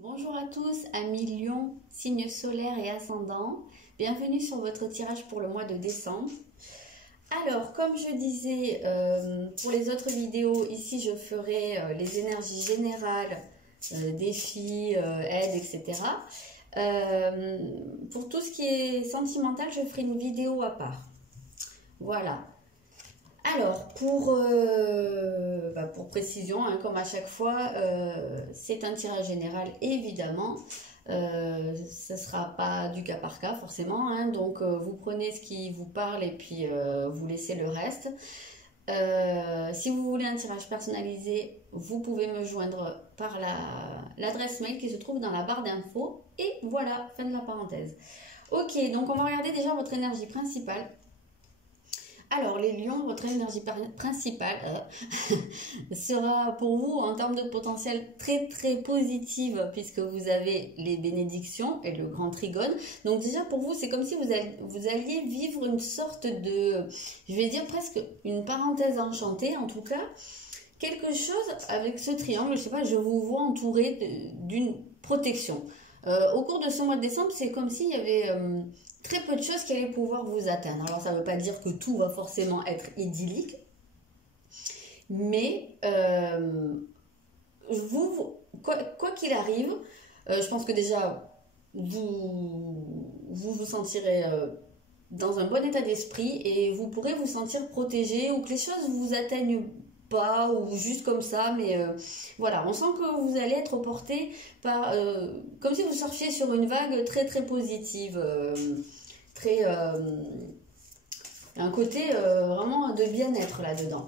Bonjour à tous, amis Lion, signe solaire et ascendant. Bienvenue sur votre tirage pour le mois de décembre. Alors, comme je disais pour les autres vidéos, ici je ferai les énergies générales, défis, aides, etc. Pour tout ce qui est sentimental, je ferai une vidéo à part. Voilà. Alors, pour précision, hein, comme à chaque fois, c'est un tirage général, évidemment. Ce ne sera pas du cas par cas, forcément. Hein, donc, vous prenez ce qui vous parle et puis vous laissez le reste. Si vous voulez un tirage personnalisé, vous pouvez me joindre par l'adresse mail qui se trouve dans la barre d'infos. Et voilà, fin de la parenthèse. Ok, donc on va regarder déjà votre énergie principale. Alors, les lions, votre énergie principale sera pour vous, en termes de potentiel, très très positive, puisque vous avez les bénédictions et le grand trigone. Donc déjà, pour vous, c'est comme si vous alliez vivre une sorte de, je vais dire presque une parenthèse enchantée, en tout cas, quelque chose avec ce triangle, je sais pas, je vous vois entouré d'une protection. Au cours de ce mois de décembre, c'est comme s'il y avait très peu de choses qui allaient pouvoir vous atteindre. Alors, ça ne veut pas dire que tout va forcément être idyllique, mais quoi qu'il arrive, je pense que déjà, vous sentirez dans un bon état d'esprit et vous pourrez vous sentir protégé ou que les choses vous atteignent pas ou juste comme ça, mais voilà, on sent que vous allez être porté par comme si vous surfiez sur une vague très très positive, très un côté vraiment de bien-être là-dedans.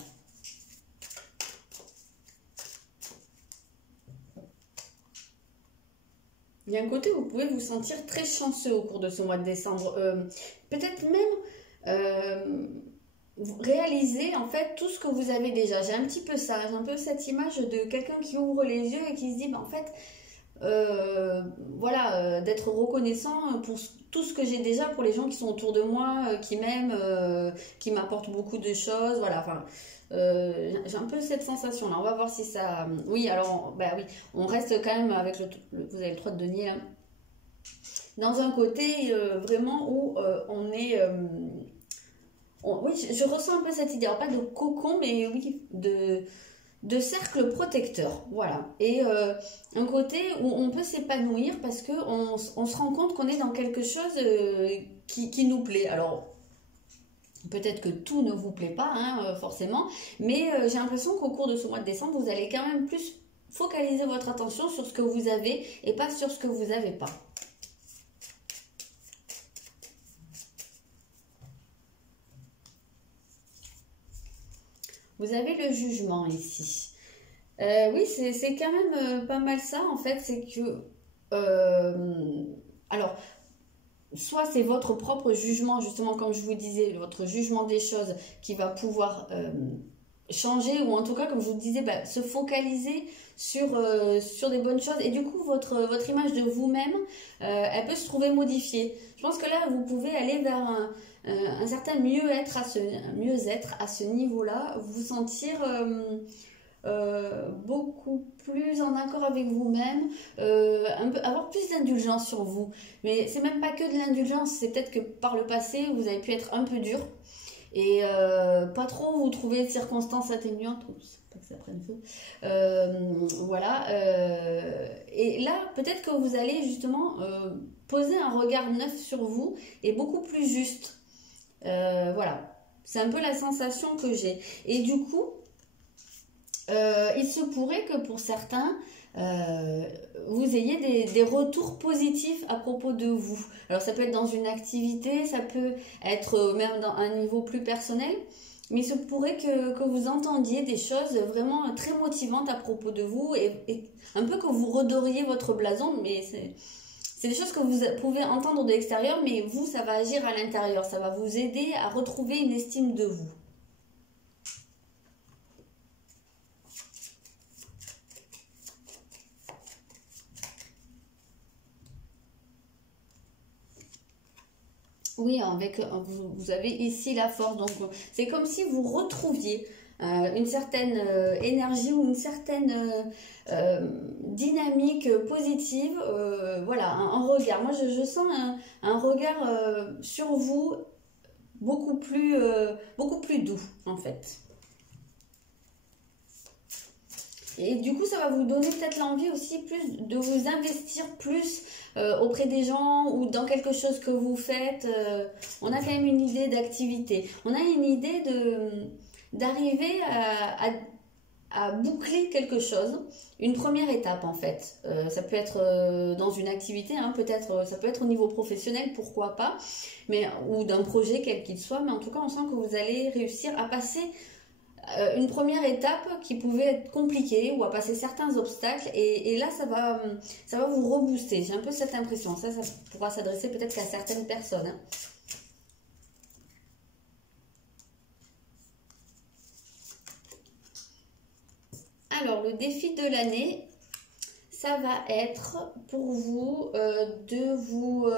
Il y a un côté où vous pouvez vous sentir très chanceux au cours de ce mois de décembre, peut-être même réaliser en fait tout ce que vous avez déjà. J'ai un petit peu ça, j'ai un peu cette image de quelqu'un qui ouvre les yeux et qui se dit bah, en fait voilà, d'être reconnaissant pour tout ce que j'ai déjà, pour les gens qui sont autour de moi, qui m'aiment, qui m'apportent beaucoup de choses, voilà, enfin j'ai un peu cette sensation là. On va voir si ça, oui, alors bah oui, on reste quand même avec vous avez le 3 de denier là, dans un côté vraiment où on est oui, je ressens un peu cette idée, alors pas de cocon, mais oui, de cercle protecteur, voilà. Et un côté où on peut s'épanouir parce qu'on se rend compte qu'on est dans quelque chose qui nous plaît. Alors, peut-être que tout ne vous plaît pas, hein, forcément, mais j'ai l'impression qu'au cours de ce mois de décembre, vous allez quand même plus focaliser votre attention sur ce que vous avez et pas sur ce que vous n'avez pas. Vous avez le jugement ici. Oui, c'est quand même pas mal ça, en fait, c'est que... alors, soit c'est votre propre jugement, justement, comme je vous disais, votre jugement des choses qui va pouvoir changer, ou en tout cas, comme je vous disais, bah, se focaliser sur des bonnes choses. Et du coup, votre image de vous-même, elle peut se trouver modifiée. Je pense que là, vous pouvez aller vers un certain mieux-être à ce niveau-là, vous sentir beaucoup plus en accord avec vous-même, avoir plus d'indulgence sur vous. Mais c'est même pas que de l'indulgence, c'est peut-être que par le passé, vous avez pu être un peu dur et pas trop vous trouver de circonstances atténuantes. Oups, pas que ça prenne feu. Voilà. Et là, peut-être que vous allez justement poser un regard neuf sur vous et beaucoup plus juste. Voilà, c'est un peu la sensation que j'ai. Et du coup, il se pourrait que pour certains, vous ayez des retours positifs à propos de vous. Alors ça peut être dans une activité, ça peut être même dans un niveau plus personnel, mais il se pourrait que vous entendiez des choses vraiment très motivantes à propos de vous et un peu que vous redoriez votre blason, mais c'est des choses que vous pouvez entendre de l'extérieur, mais vous, ça va agir à l'intérieur, ça va vous aider à retrouver une estime de vous. Oui, avec vous avez ici la force, donc c'est comme si vous retrouviez une certaine énergie ou une certaine dynamique positive. Voilà, un regard. Moi, je sens un regard sur vous beaucoup plus doux, en fait. Et du coup, ça va vous donner peut-être l'envie aussi plus de vous investir plus auprès des gens ou dans quelque chose que vous faites. On a quand même une idée d'activité. On a une idée d'arriver à boucler quelque chose. Une première étape en fait. Ça peut être dans une activité, hein, peut-être, ça peut être au niveau professionnel, pourquoi pas, ou d'un projet quel qu'il soit. Mais en tout cas, on sent que vous allez réussir à passer une première étape qui pouvait être compliquée ou à passer certains obstacles et là ça va vous rebooster. J'ai un peu cette impression. Ça pourra s'adresser peut-être qu'à certaines personnes, hein. Alors le défi de l'année, ça va être pour vous de vous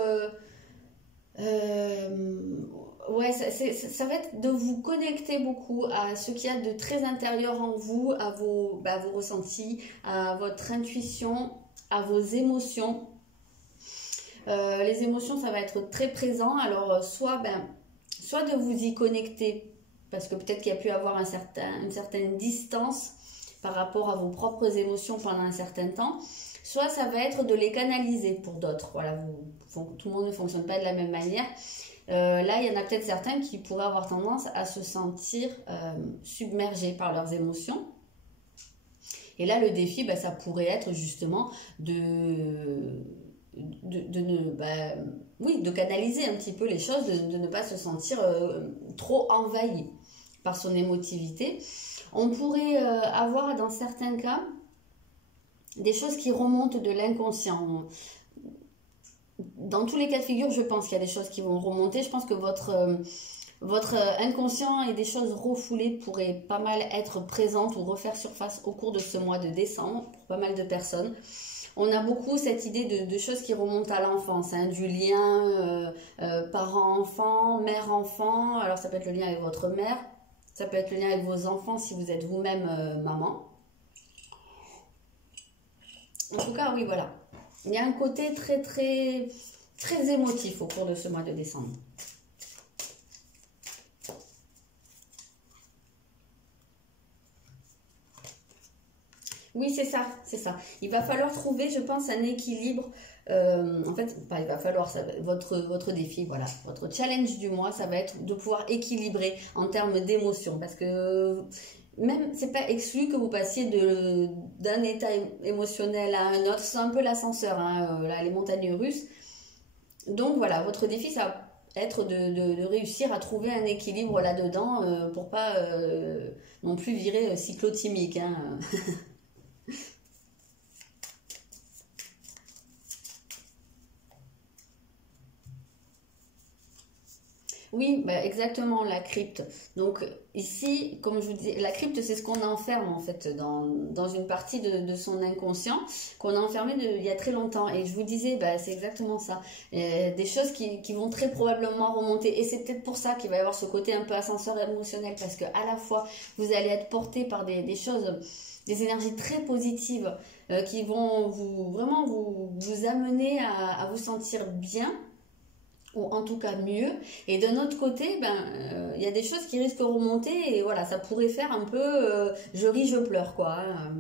ouais, ça va être de vous connecter beaucoup à ce qu'il y a de très intérieur en vous, à vos ressentis, à votre intuition, à vos émotions. Les émotions, ça va être très présent. Alors, soit de vous y connecter, parce que peut-être qu'il y a pu avoir une certaine distance par rapport à vos propres émotions pendant un certain temps. Soit ça va être de les canaliser pour d'autres. Voilà, tout le monde ne fonctionne pas de la même manière. Là, il y en a peut-être certains qui pourraient avoir tendance à se sentir submergés par leurs émotions. Et là, le défi, ça pourrait être justement de canaliser un petit peu les choses, de ne pas se sentir trop envahi par son émotivité. On pourrait avoir dans certains cas des choses qui remontent de l'inconscient. Dans tous les cas de figure, je pense qu'il y a des choses qui vont remonter. Je pense que votre inconscient et des choses refoulées pourraient pas mal être présentes ou refaire surface au cours de ce mois de décembre pour pas mal de personnes. On a beaucoup cette idée de choses qui remontent à l'enfance, hein, du lien parent-enfant, mère-enfant. Alors ça peut être le lien avec votre mère, ça peut être le lien avec vos enfants si vous êtes vous-même maman. En tout cas, oui, voilà. Il y a un côté très, très, très émotif au cours de ce mois de décembre. Oui, c'est ça, c'est ça. Il va falloir trouver, je pense, un équilibre. En fait, il va falloir, votre défi, voilà, votre challenge du mois, ça va être de pouvoir équilibrer en termes d'émotion. Parce que même, c'est pas exclu que vous passiez d'un état émotionnel à un autre. C'est un peu l'ascenseur, hein, là, les montagnes russes. Donc voilà, votre défi, ça va être de réussir à trouver un équilibre là-dedans pour pas non plus virer cyclotimique, hein. Oui, exactement, la crypte. Donc ici, comme je vous dis, la crypte, c'est ce qu'on enferme en fait dans une partie de son inconscient qu'on a enfermé il y a très longtemps. Et je vous disais, c'est exactement ça. Des choses qui vont très probablement remonter. Et c'est peut-être pour ça qu'il va y avoir ce côté un peu ascenseur émotionnel, parce que à la fois, vous allez être porté par des choses, des énergies très positives qui vont vraiment vous amener à vous sentir bien, ou en tout cas mieux. Et d'un autre côté, y a des choses qui risquent de remonter et voilà, ça pourrait faire un peu je ris, je pleure, quoi, hein.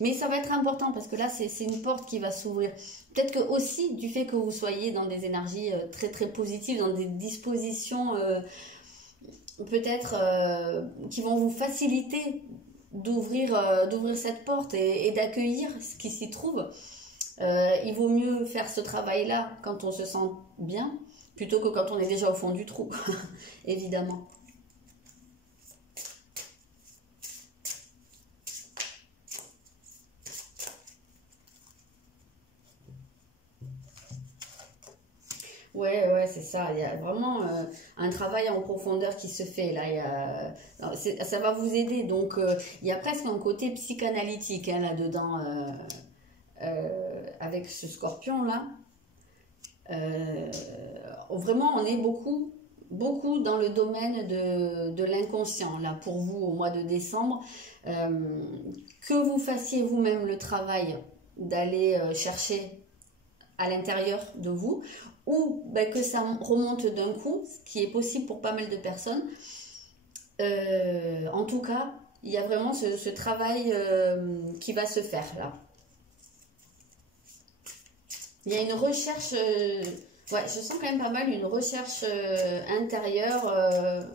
Mais ça va être important parce que là, c'est une porte qui va s'ouvrir. Peut-être que aussi, du fait que vous soyez dans des énergies très très positives, dans des dispositions peut-être qui vont vous faciliter d'ouvrir cette porte et d'accueillir ce qui s'y trouve. Il vaut mieux faire ce travail-là quand on se sent bien, plutôt que quand on est déjà au fond du trou, évidemment. Ouais, c'est ça. Il y a vraiment un travail en profondeur qui se fait là. Ça va vous aider. Donc, il y a presque un côté psychanalytique, hein, là-dedans, avec ce scorpion-là. Vraiment, on est beaucoup beaucoup dans le domaine de l'inconscient, là, pour vous, au mois de décembre. Que vous fassiez vous-même le travail d'aller chercher à l'intérieur de vous, ou ben, que ça remonte d'un coup, ce qui est possible pour pas mal de personnes. En tout cas, il y a vraiment ce travail qui va se faire là. Il y a une recherche, ouais, je sens quand même pas mal une recherche intérieure,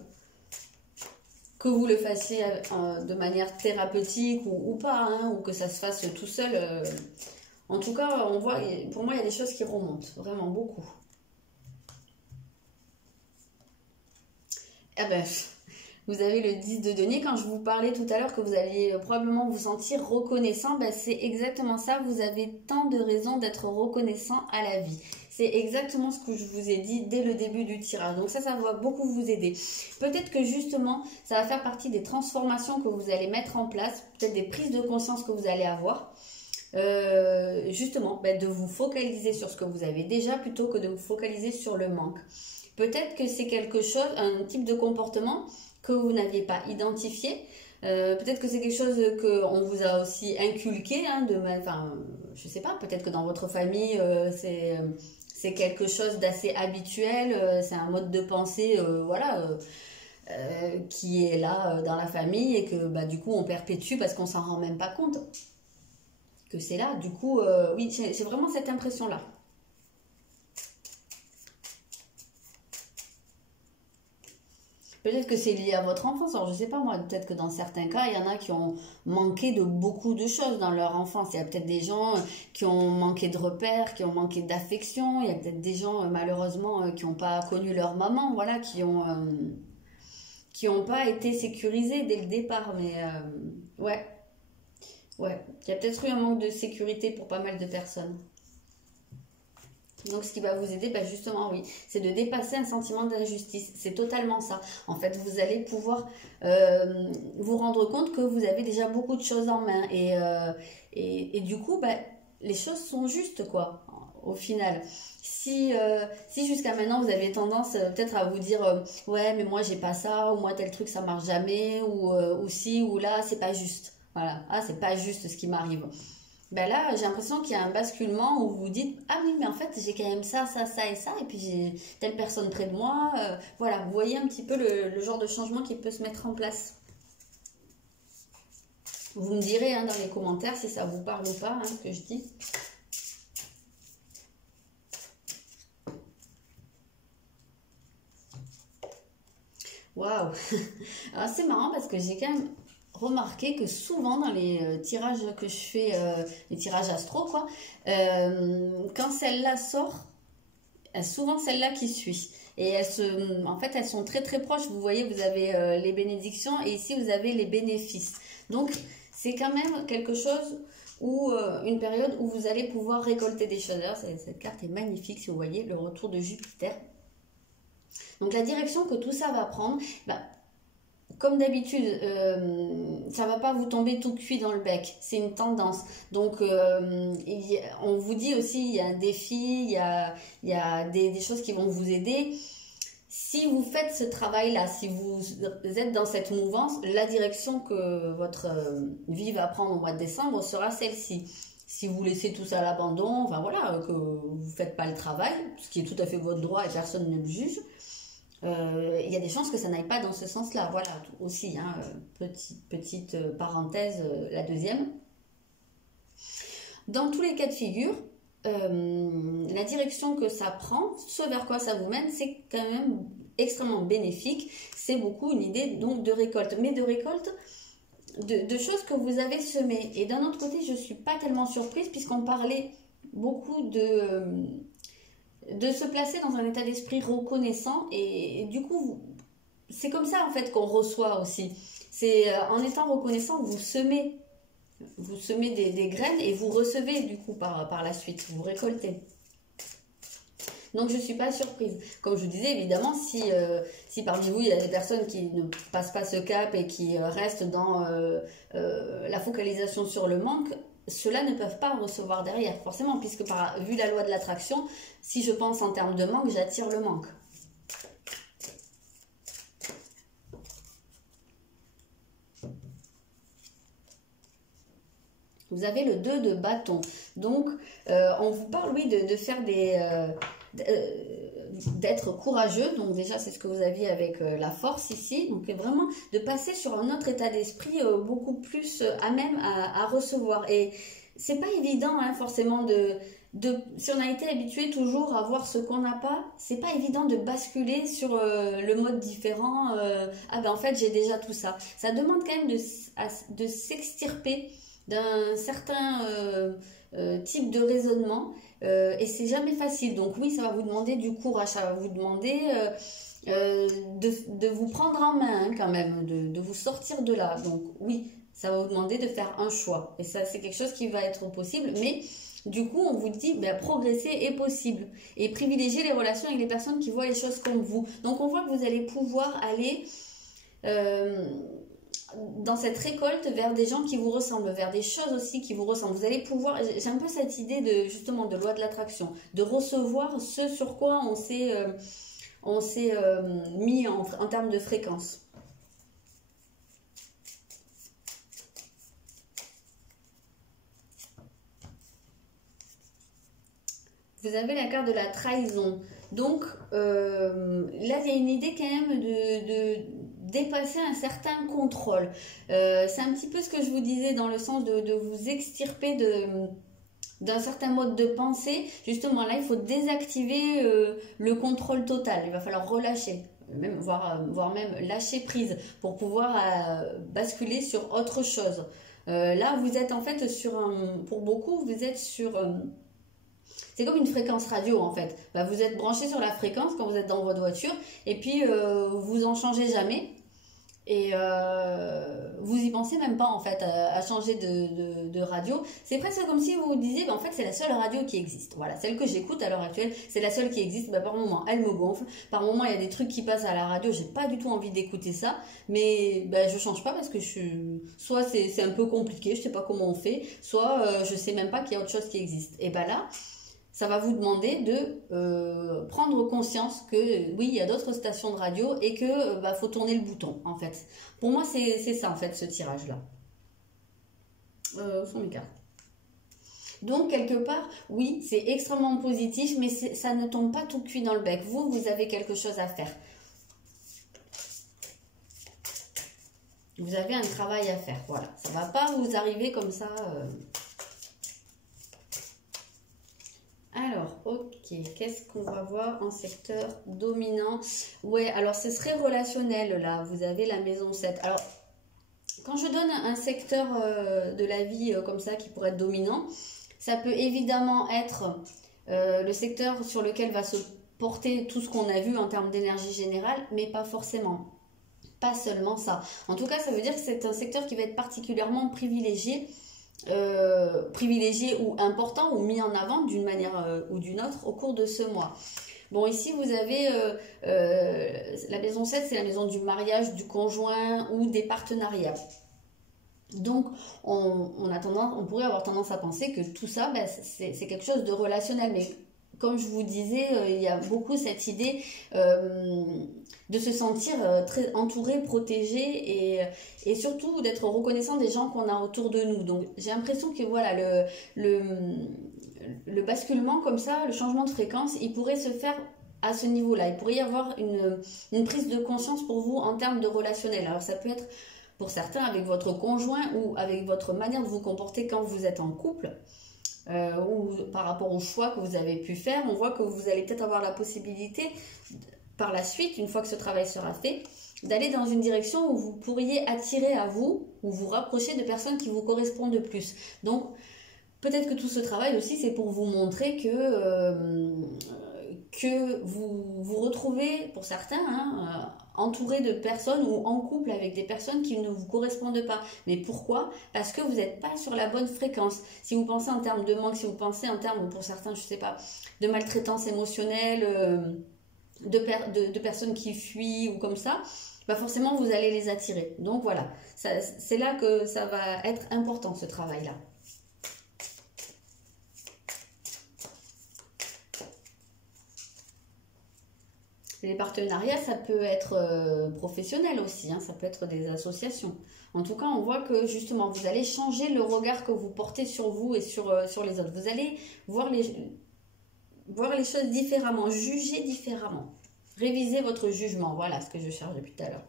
que vous le fassiez de manière thérapeutique ou pas, hein, ou que ça se fasse tout seul. En tout cas, on voit, pour moi, il y a des choses qui remontent, vraiment beaucoup. Ah ben, vous avez le 10 de denier. Quand je vous parlais tout à l'heure que vous alliez probablement vous sentir reconnaissant, ben c'est exactement ça. Vous avez tant de raisons d'être reconnaissant à la vie. C'est exactement ce que je vous ai dit dès le début du tirage. Donc ça va beaucoup vous aider. Peut-être que justement, ça va faire partie des transformations que vous allez mettre en place, peut-être des prises de conscience que vous allez avoir. Justement, ben, de vous focaliser sur ce que vous avez déjà plutôt que de vous focaliser sur le manque. Peut-être que c'est quelque chose, un type de comportement que vous n'aviez pas identifié. Peut-être que c'est quelque chose qu'on vous a aussi inculqué, hein, enfin, je sais pas, peut-être que dans votre famille, c'est quelque chose d'assez habituel, c'est un mode de pensée, voilà, qui est là dans la famille et que bah, du coup on perpétue parce qu'on s'en rend même pas compte que c'est là. Du coup, oui, j'ai vraiment cette impression-là. Peut-être que c'est lié à votre enfance. Alors, je sais pas moi, peut-être que dans certains cas, il y en a qui ont manqué de beaucoup de choses dans leur enfance. Il y a peut-être des gens qui ont manqué de repères, qui ont manqué d'affection. Il y a peut-être des gens, malheureusement, qui n'ont pas connu leur maman, voilà, qui ont pas été sécurisés dès le départ. Mais ouais, ouais. Il y a peut-être eu un manque de sécurité pour pas mal de personnes. Donc, ce qui va vous aider, ben justement, oui, c'est de dépasser un sentiment d'injustice. C'est totalement ça. En fait, vous allez pouvoir vous rendre compte que vous avez déjà beaucoup de choses en main. Et du coup, ben, les choses sont justes, quoi, au final. Si jusqu'à maintenant, vous avez tendance peut-être à vous dire ouais, mais moi, j'ai pas ça, ou moi, tel truc, ça marche jamais, ou si, ou là, c'est pas juste. Voilà, ah, c'est pas juste ce qui m'arrive. Ben là, j'ai l'impression qu'il y a un basculement où vous vous dites ah oui, mais en fait, j'ai quand même ça, ça, ça et ça, et puis j'ai telle personne près de moi. Voilà, vous voyez un petit peu le genre de changement qui peut se mettre en place. Vous me direz hein, dans les commentaires si ça vous parle ou pas, hein, ce que je dis. Waouh! Alors c'est marrant parce que j'ai quand même remarqué que souvent dans les tirages que je fais, les tirages astro, quoi, quand celle-là sort, souvent celle-là qui suit. Et en fait, elles sont très très proches. Vous voyez, vous avez les bénédictions et ici vous avez les bénéfices. Donc, c'est quand même quelque chose où une période où vous allez pouvoir récolter des choses. Cette carte est magnifique, si vous voyez, le retour de Jupiter. Donc, la direction que tout ça va prendre, bah, comme d'habitude, ça va pas vous tomber tout cuit dans le bec. C'est une tendance. Donc, on vous dit aussi, il y a un défi, il y a des choses qui vont vous aider. Si vous faites ce travail-là, si vous êtes dans cette mouvance, la direction que votre vie va prendre au mois de décembre sera celle-ci. Si vous laissez tout ça à l'abandon, enfin voilà, que vous ne faites pas le travail, ce qui est tout à fait votre droit et personne ne le juge, il y a des chances que ça n'aille pas dans ce sens-là. Voilà, aussi, hein, petite parenthèse, la deuxième. Dans tous les cas de figure, la direction que ça prend, ce vers quoi ça vous mène, c'est quand même extrêmement bénéfique. C'est beaucoup une idée donc de récolte, mais de récolte de choses que vous avez semées. Et d'un autre côté, je ne suis pas tellement surprise puisqu'on parlait beaucoup de se placer dans un état d'esprit reconnaissant et du coup, c'est comme ça en fait qu'on reçoit aussi. C'est en étant reconnaissant, vous semez des graines et vous recevez du coup par la suite, vous récoltez. Donc je ne suis pas surprise. Comme je vous disais, évidemment, si parmi vous, il y a des personnes qui ne passent pas ce cap et qui restent dans la focalisation sur le manque, ceux-là ne peuvent pas recevoir derrière, forcément, puisque vu la loi de l'attraction, si je pense en termes de manque, j'attire le manque. Vous avez le 2 de bâton. Donc, on vous parle, oui, de faire d'être courageux. Donc déjà, c'est ce que vous aviez avec la force ici. Donc vraiment, de passer sur un autre état d'esprit beaucoup plus à même à recevoir. Et c'est pas évident, hein, forcément, si on a été habitué toujours à voir ce qu'on n'a pas, c'est pas évident de basculer sur le mode différent. Ah ben en fait, j'ai déjà tout ça. Ça demande quand même de s'extirper d'un certain type de raisonnement et c'est jamais facile. Donc oui, ça va vous demander du courage, ça va vous demander de vous prendre en main, hein, quand même, de vous sortir de là. Donc oui, ça va vous demander de faire un choix et ça c'est quelque chose qui va être possible, mais du coup on vous dit ben, progresser est possible et privilégier les relations avec les personnes qui voient les choses comme vous. Donc on voit que vous allez pouvoir aller dans cette récolte vers des gens qui vous ressemblent, vers des choses aussi qui vous ressemblent. Vous allez pouvoir, j'ai un peu cette idée de justement de loi de l'attraction, de recevoir ce sur quoi on s'est mis en termes de fréquence. Vous avez la carte de la trahison. Donc là, il y a une idée quand même de dépasser un certain contrôle. C'est un petit peu ce que je vous disais dans le sens de vous extirper d'un certain mode de pensée. Justement, là, il faut désactiver le contrôle total. Il va falloir relâcher, voire même lâcher prise pour pouvoir basculer sur autre chose. Là, vous êtes en fait pour beaucoup, vous êtes sur... c'est comme une fréquence radio en fait. Bah, vous êtes branché sur la fréquence quand vous êtes dans votre voiture et puis vous en changez jamais. Et vous y pensez même pas en fait à changer de radio. C'est presque comme si vous vous disiez bah, en fait c'est la seule radio qui existe. Voilà, celle que j'écoute à l'heure actuelle, c'est la seule qui existe. Bah, par moment elle me gonfle, par moment il y a des trucs qui passent à la radio, j'ai pas du tout envie d'écouter ça, mais bah, je change pas parce que soit c'est un peu compliqué, je sais pas comment on fait, soit je sais même pas qu'il y a autre chose qui existe. Et bah là ça va vous demander de prendre conscience que oui, il y a d'autres stations de radio et que bah, faut tourner le bouton en fait. Pour moi, c'est ça en fait ce tirage-là. Où sont mes cartes? Donc quelque part, oui, c'est extrêmement positif, mais ça ne tombe pas tout cuit dans le bec. Vous avez quelque chose à faire. Vous avez un travail à faire, voilà. Ça ne va pas vous arriver comme ça... Alors, ok, qu'est-ce qu'on va voir en secteur dominant? Ouais, alors ce serait relationnel, là, vous avez la maison 7. Alors, quand je donne un secteur de la vie comme ça qui pourrait être dominant, ça peut évidemment être le secteur sur lequel va se porter tout ce qu'on a vu en termes d'énergie générale, mais pas forcément. Pas seulement ça. En tout cas, ça veut dire que c'est un secteur qui va être particulièrement privilégié ou important ou mis en avant d'une manière ou d'une autre au cours de ce mois. Bon, ici vous avez la maison 7, c'est la maison du mariage, du conjoint ou des partenariats. Donc on pourrait avoir tendance à penser que tout ça, ben, c'est quelque chose de relationnel, mais comme je vous disais, il y a beaucoup cette idée de se sentir très entouré, protégé et surtout d'être reconnaissant des gens qu'on a autour de nous. Donc j'ai l'impression que voilà, le basculement comme ça, le changement de fréquence, il pourrait se faire à ce niveau-là. Il pourrait y avoir une prise de conscience pour vous en termes de relationnel. Alors ça peut être pour certains avec votre conjoint ou avec votre manière de vous comporter quand vous êtes en couple. Ou par rapport au choix que vous avez pu faire, on voit que vous allez peut-être avoir la possibilité par la suite, une fois que ce travail sera fait, d'aller dans une direction où vous pourriez attirer à vous ou vous rapprocher de personnes qui vous correspondent le plus. Donc peut-être que tout ce travail aussi c'est pour vous montrer que vous vous retrouvez pour certains entouré de personnes ou en couple avec des personnes qui ne vous correspondent pas. Mais pourquoi? Parce que vous n'êtes pas sur la bonne fréquence. Si vous pensez en termes de manque, si vous pensez en termes, pour certains, je sais pas, de maltraitance émotionnelle, de personnes qui fuient ou comme ça, bah forcément vous allez les attirer. Donc voilà, c'est là que ça va être important ce travail-là. Les partenariats, ça peut être professionnel aussi, hein, ça peut être des associations. En tout cas, on voit que justement, vous allez changer le regard que vous portez sur vous et sur les autres. Vous allez voir les choses différemment, juger différemment. Réviser votre jugement, voilà ce que je cherche depuis tout à l'heure.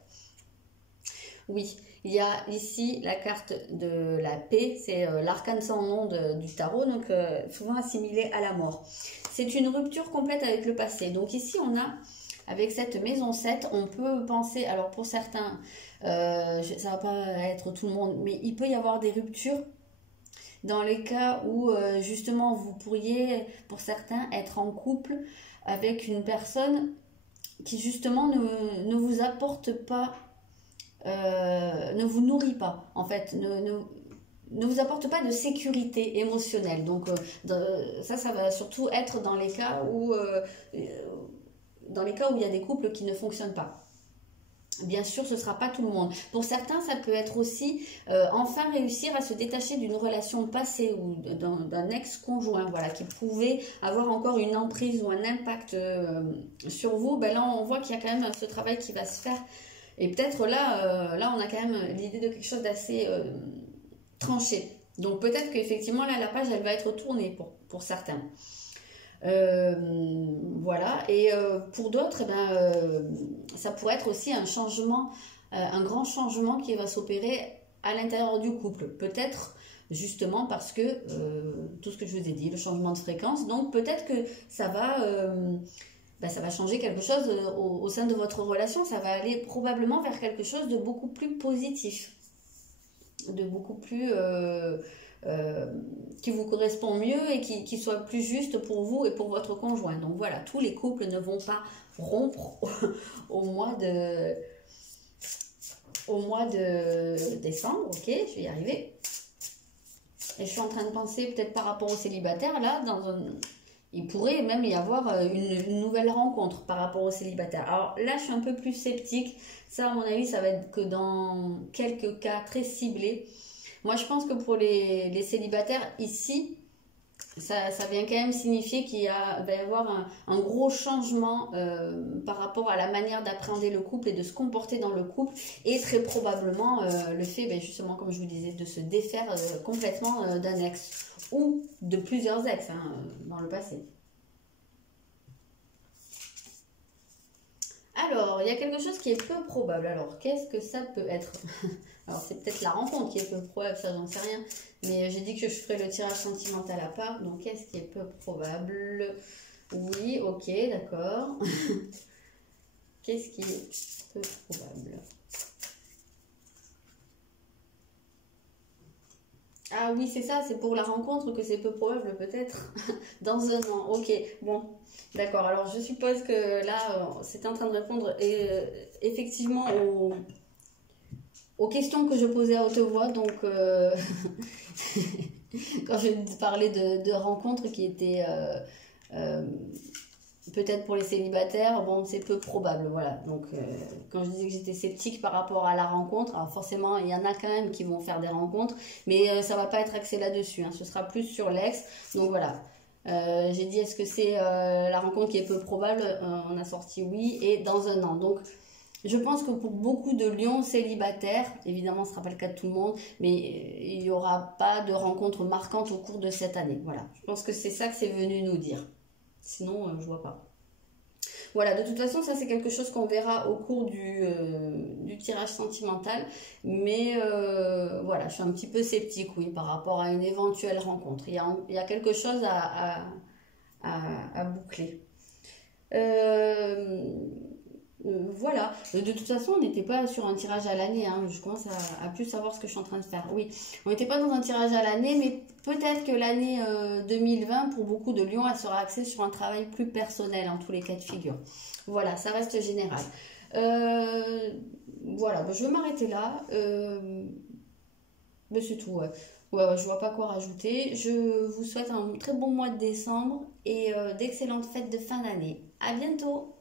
Oui, il y a ici la carte de la paix, c'est l'arcane sans nom du tarot, donc souvent assimilé à la mort. C'est une rupture complète avec le passé. Donc ici, on a, avec cette maison 7, on peut penser, alors pour certains, ça va pas être tout le monde, mais il peut y avoir des ruptures dans les cas où justement vous pourriez, pour certains, être en couple avec une personne qui justement ne vous apporte pas, ne vous nourrit pas, en fait, ne vous apporte pas de sécurité émotionnelle. Donc ça va surtout être dans les cas où il y a des couples qui ne fonctionnent pas. Bien sûr, ce ne sera pas tout le monde. Pour certains, ça peut être aussi enfin réussir à se détacher d'une relation passée ou d'un ex-conjoint, voilà, qui pouvait avoir encore une emprise ou un impact sur vous. Ben là, on voit qu'il y a quand même ce travail qui va se faire. Et peut-être là, on a quand même l'idée de quelque chose d'assez tranché. Donc peut-être qu'effectivement, là, la page, elle va être tournée pour certains. Voilà, et pour d'autres, ça pourrait être aussi un changement, un grand changement qui va s'opérer à l'intérieur du couple. Peut-être justement parce que tout ce que je vous ai dit, le changement de fréquence, donc peut-être que ça va changer quelque chose au sein de votre relation, ça va aller probablement vers quelque chose de beaucoup plus positif, de beaucoup plus qui vous correspond mieux et qui soit plus juste pour vous et pour votre conjoint. Donc voilà, tous les couples ne vont pas rompre au mois de décembre. Ok, je vais y arriver. Et je suis en train de penser peut-être par rapport aux célibataires, là, il pourrait même y avoir une nouvelle rencontre par rapport aux célibataires. Alors là, je suis un peu plus sceptique. Ça, à mon avis, ça va être que dans quelques cas très ciblés. Moi, je pense que pour les célibataires, ici, ça vient quand même signifier qu'il va y avoir un gros changement par rapport à la manière d'appréhender le couple et de se comporter dans le couple. Et très probablement, le fait, justement, comme je vous disais, de se défaire complètement d'un ex ou de plusieurs ex dans le passé. Alors, il y a quelque chose qui est peu probable. Alors, qu'est-ce que ça peut être? Alors, c'est peut-être la rencontre qui est peu probable, ça, j'en sais rien. Mais j'ai dit que je ferais le tirage sentimental à part. Donc, qu'est-ce qui est peu probable? Oui, ok, d'accord. Qu'est-ce qui est peu probable? Ah oui, c'est ça, c'est pour la rencontre que c'est peu probable, peut-être. Dans un an, ok, bon. D'accord, alors je suppose que là, c'était en train de répondre effectivement aux questions que je posais à haute voix. Donc, quand je parlais de rencontres qui étaient peut-être pour les célibataires, bon, c'est peu probable, voilà. Donc, quand je disais que j'étais sceptique par rapport à la rencontre, alors forcément, il y en a quand même qui vont faire des rencontres, mais ça va pas être axé là-dessus, ce sera plus sur l'ex. Donc, voilà. J'ai dit, est-ce que c'est la rencontre qui est peu probable? On a sorti oui, et dans un an. Donc, je pense que pour beaucoup de lions célibataires, évidemment ce ne sera pas le cas de tout le monde, mais il n'y aura pas de rencontre marquante au cours de cette année. Voilà, je pense que c'est ça que c'est venu nous dire. Sinon, je vois pas. Voilà, de toute façon, ça c'est quelque chose qu'on verra au cours du tirage sentimental. Mais voilà, je suis un petit peu sceptique, oui, par rapport à une éventuelle rencontre. Il y a quelque chose à boucler. Voilà, de toute façon on n'était pas sur un tirage à l'année, je commence à plus savoir ce que je suis en train de faire. Oui, on n'était pas dans un tirage à l'année, mais peut-être que l'année 2020 pour beaucoup de lions elle sera axée sur un travail plus personnel en tous les cas de figure. Voilà, ça reste général. Voilà, je vais m'arrêter là, mais c'est tout, ouais. Ouais, je vois pas quoi rajouter. Je vous souhaite un très bon mois de décembre et d'excellentes fêtes de fin d'année. À bientôt!